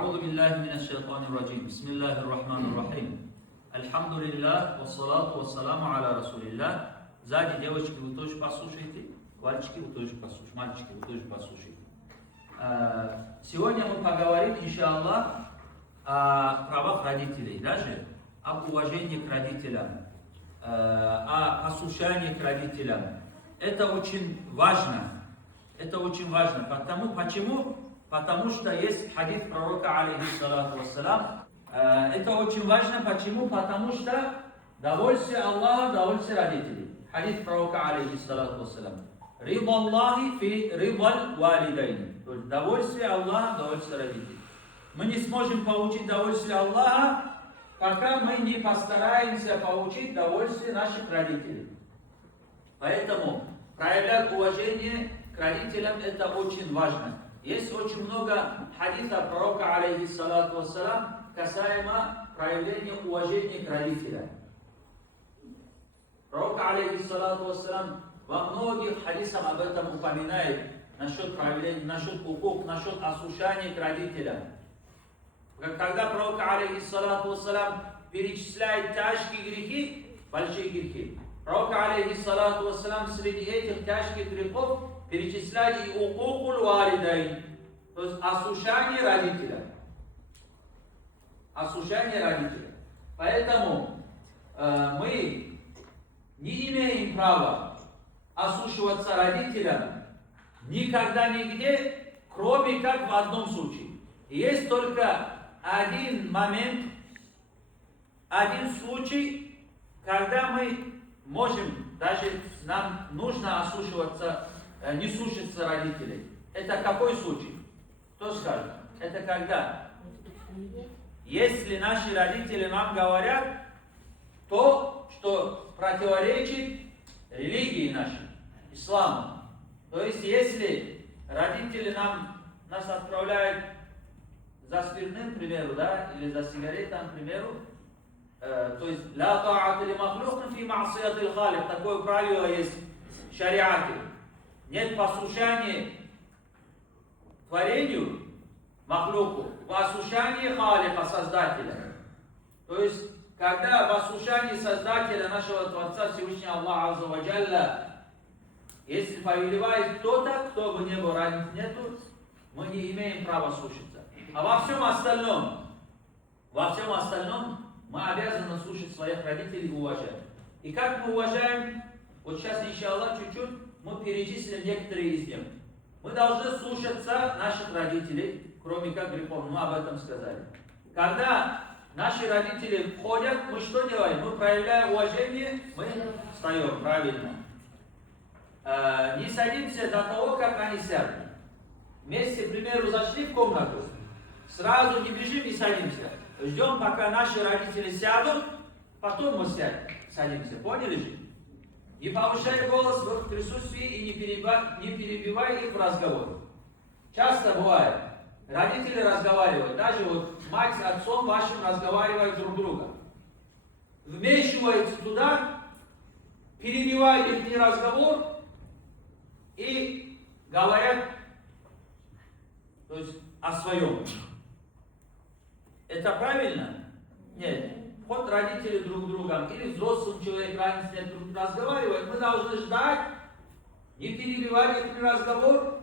أعوذ بالله من الشيطان الرجيم بسم الله الرحمن الرحيم الحمد لله والصلاة والسلام على رسول الله. Сзади девочки, вы тоже послушайте, мальчики, вы тоже послушайте, мальчики, вы тоже послушайте. Сегодня мы поговорим, иншаллах, о правах родителей, даже об уважении к родителям, о послушании к родителям. Это очень важно. Это очень важно. Почему? Потому что есть хадис пророка, алейхиссалату вассалам. Это очень важно. Почему? Потому что довольствие Аллаха, довольствие родителей. Хадис пророка, алейхиссалату вассалам. Рида Аллахи фи ридал валидайни. То есть довольствие Аллаха, довольствие родителей. Мы не сможем получить довольствие Аллаха, пока мы не постараемся получить довольствие наших родителей. Поэтому проявлять уважение к родителям это очень важно. Есть очень много хадисов пророка, алейхиссалату вассалам, касаемо проявления уважения к родителям. Пророк, алейхиссалату вассалам, во многих хадисах об этом упоминает, насчет проявления, насчет хукук, насчет ослушания к родителям. Когда пророк, алейхиссалату вассалам, перечисляет тяжкие грехи, большие грехи, пророк, алейхиссалату вассалам, среди этих тяжких грехов перечисляет и укукуль валидайн, то есть ослушание родителя. Ослушание родителя. Поэтому мы не имеем права ослушиваться родителям никогда нигде, кроме как в одном случае. Есть только один момент, один случай, когда мы можем, даже нам нужно ослушиваться, не слушаться родителей. Это какой случай? Кто скажет? Это когда? Если наши родители нам говорят то, что противоречит религии нашей, исламу. То есть, если родители нас отправляют за спиртным, к примеру, да, или за сигаретом, к примеру, то есть, ля та'ата ли махлукин фи ма'сиятил халик, такое правило есть в шариате. Нет послушания творению, махлуку, в ослушании халика, Создателя. То есть, когда в ослушании Создателя нашего Творца Всевышнего Аллаха Азза ва Джалля, если повелевает кто-то, кто бы не был, разницы нету, мы не имеем права слушаться. А во всем остальном мы обязаны слушать своих родителей и уважать. И как мы уважаем, вот сейчас, иншаллах, чуть-чуть, мы перечислим некоторые из них. Мы должны слушаться наших родителей, кроме как грехов, мы об этом сказали. Когда наши родители входят, мы что делаем? Мы проявляем уважение, мы встаем, правильно. Не садимся до того, как они сядут. Вместе, к примеру, зашли в комнату, сразу не бежим и садимся. Ждем, пока наши родители сядут, потом мы садимся. Поняли же? Не повышай голос в их присутствии и не перебивай их в разговоре. Часто бывает, родители разговаривают, даже вот мать с отцом вашим разговаривают друг друга. Вмешиваются туда, перебивают их разговор и говорят, то есть о своем. Это правильно? Нет. Вот родители друг другом или взрослым человеком разницы друг разговаривают, мы должны ждать, не перебивать их разговор,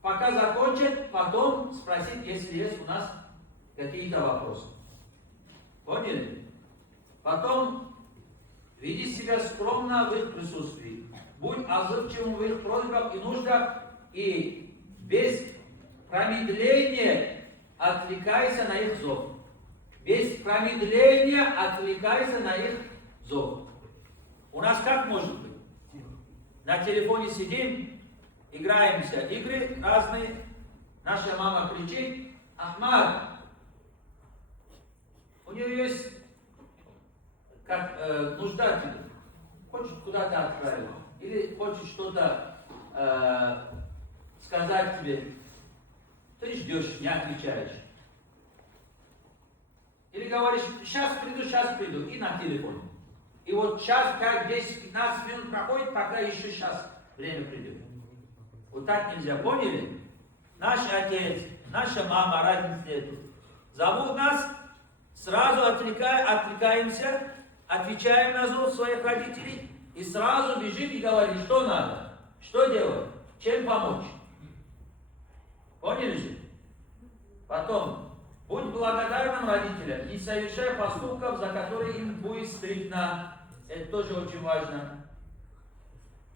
пока закончат, потом спросить, если есть у нас какие-то вопросы. Поняли? Потом веди себя скромно в их присутствии. Будь отзывчивым в их просьбах и нуждах, и без промедления отвлекайся на их зов. Без промедления отвлекайся на их зов. У нас как может быть? На телефоне сидим, играемся, игры разные. Наша мама кричит: Ахмад, у нее есть как нужда тебе. Хочет куда-то отправить. Или хочет что-то сказать тебе. Ты ждешь, не отвечаешь. Или говоришь, сейчас приду, и на телефоне. И вот час, 5, 10, 15 минут проходит, пока еще сейчас время придет. Вот так нельзя, поняли? Наш отец, наша мама, разницы нету. Зовут нас, сразу отвлекаемся, отвечаем на зов своих родителей и сразу бежим и говорим, что надо, что делать, чем помочь. Поняли же? Потом, будь благодарным родителям, не совершай поступков, за которые им будет стыдно. Это тоже очень важно.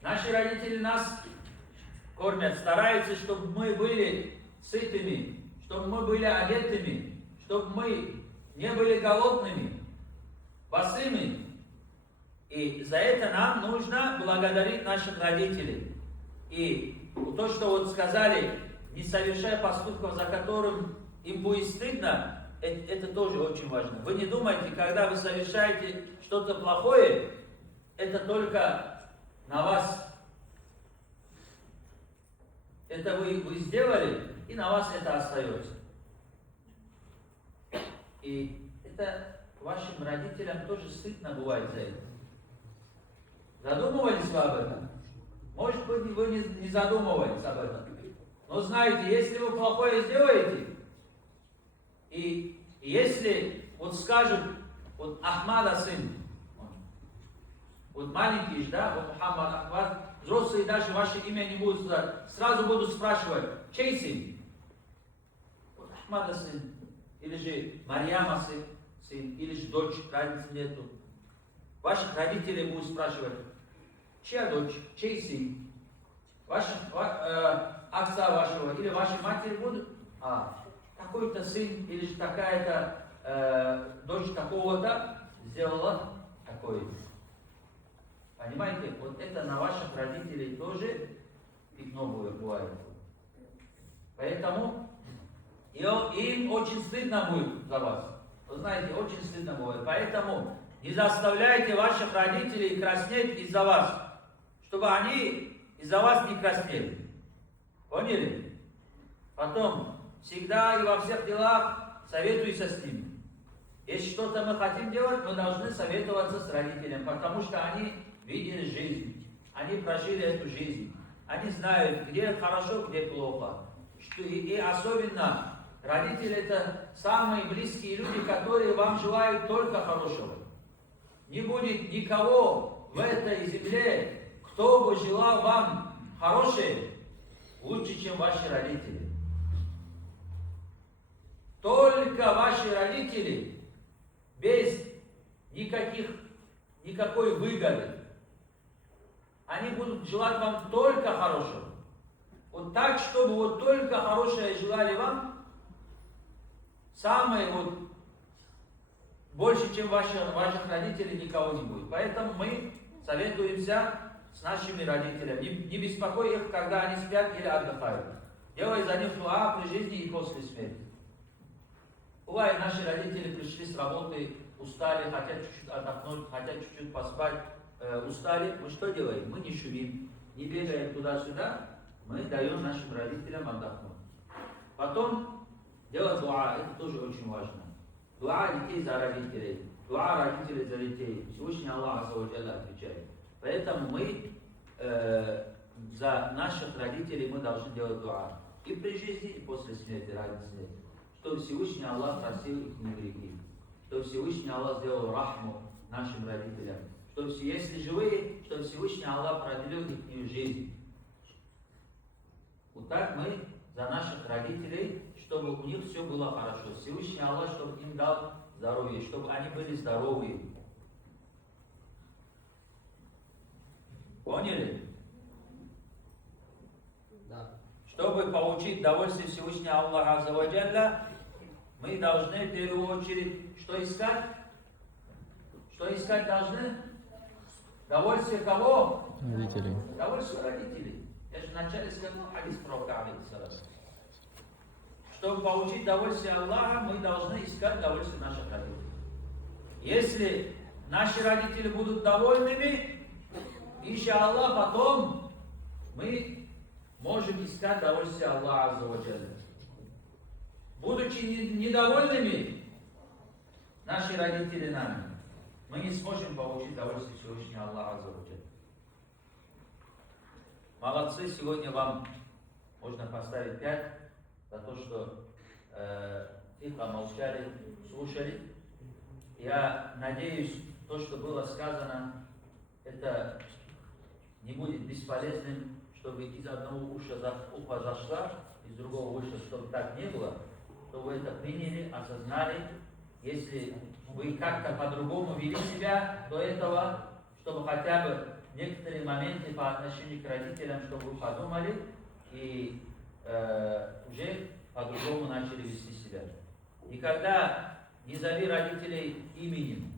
Наши родители нас кормят, стараются, чтобы мы были сытыми, чтобы мы были одетыми, чтобы мы не были голодными, босыми. И за это нам нужно благодарить наших родителей. И то, что вот сказали, не совершая поступков, за которым им будет стыдно, это тоже очень важно. Вы не думайте, когда вы совершаете что-то плохое, это только на вас. Это вы сделали, и на вас это остается. И это вашим родителям тоже стыдно бывает за это. Задумывались вы об этом? Может быть, вы не задумывались об этом. Но знаете, если вы плохое сделаете, и если вот скажут, вот Ахмада сын, вот маленький, да, вот Мухаммад Ахмад, взрослые даже ваше имя не будут знать, сразу будут спрашивать, чей сын? Вот Ахмада сын, или же Марьяма сын, или же дочь, разницы нету. Ваших родителей будут спрашивать, чья дочь, чей сын? Отца вашего или вашей матери будут? Такой-то сын или же такая-то дочь такого-то сделала такое. Понимаете, вот это на ваших родителей тоже пятно бывает. Поэтому им очень стыдно будет за вас. Вы знаете, очень стыдно будет. Поэтому не заставляйте ваших родителей краснеть из-за вас, чтобы они из-за вас не краснели. Поняли? Потом, всегда и во всех делах советуйся с ними. Если что-то мы хотим делать, мы должны советоваться с родителями, потому что они видели жизнь, они прожили эту жизнь, они знают, где хорошо, где плохо. И особенно родители — это самые близкие люди, которые вам желают только хорошего. Не будет никого в этой земле, кто бы желал вам хорошее, лучше, чем ваши родители. Только ваши родители без никакой выгоды. Они будут желать вам только хорошего. Вот так, чтобы вот только хорошее желали вам, самое вот больше, чем ваших родителей, никого не будет. Поэтому мы советуемся с нашими родителями. Не беспокой их, когда они спят или отдыхают. Делай за них дуа при жизни и после смерти. Бывает, наши родители пришли с работы, устали, хотят чуть-чуть отдохнуть, хотят чуть-чуть поспать, устали. Мы что делаем? Мы не шумим, не бегаем туда-сюда. Мы даем нашим родителям отдохнуть. Потом делать дуа, это тоже очень важно. Дуа детей за родителей, дуа родителей за детей. Всевышний Аллах Азза ва Джалля отвечает. Поэтому мы за наших родителей мы должны делать дуа. И при жизни, и после смерти, разницы нет. Чтобы Всевышний Аллах простил их грехи. Чтобы Всевышний Аллах сделал рахму нашим родителям. Чтобы, если живые, чтобы Всевышний Аллах продлил их жизнь. Вот так мы за наших родителей, чтобы у них все было хорошо. Всевышний Аллах, чтобы им дал здоровье, чтобы они были здоровы. Поняли? Да. Чтобы получить довольствие Всевышнего Аллаха Азза ва Джалля, мы должны в первую очередь что искать? Что искать должны? Довольствие кого? Родителей. Довольствие родителей. Я же вначале сказал хадис пророка, алейхиссалам. Чтобы получить довольствие Аллаха, мы должны искать довольствие наших родителей. Если наши родители будут довольными, иншаллах, потом мы можем искать довольствие Аллаха Азза ва Джалля. Будучи недовольными, наши родители нами, мы не сможем получить довольствие Всевышнего Аллаха Азза ва Джалля. Молодцы, сегодня вам можно поставить 5 за то, что тихо молчали, слушали. Я надеюсь, то, что было сказано, это не будет бесполезным, чтобы из одного уха зашла, из другого уха, чтобы так не было, то вы это приняли, осознали. Если вы как-то по-другому вели себя до этого, чтобы хотя бы некоторые моменты по отношению к родителям, чтобы вы подумали и уже по-другому начали вести себя. Никогда не зови родителей именем.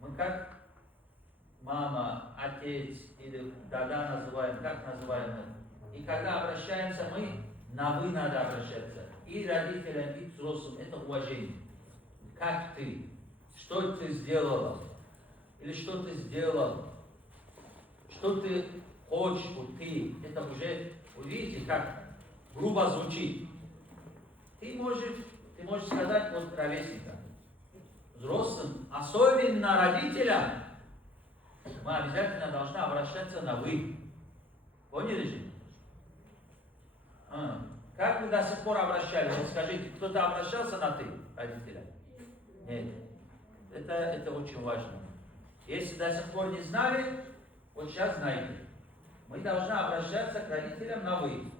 Мы как мама, отец или дада называем, как называем мы. И когда обращаемся, мы на вы надо обращаться. И родителям, и взрослым. Это уважение. Как ты? Что ты сделала? Или что ты сделал? Что ты хочешь, вот ты? Это уже, вы видите, как грубо звучит. Ты можешь сказать вот ровесникам, взрослым, особенно родителям, мы обязательно должны обращаться на вы. Поняли же? Как вы до сих пор обращались? Скажите, кто-то обращался на ты, родителям? Нет. Это очень важно. Если до сих пор не знали, вот сейчас знаете. Мы должны обращаться к родителям на вы.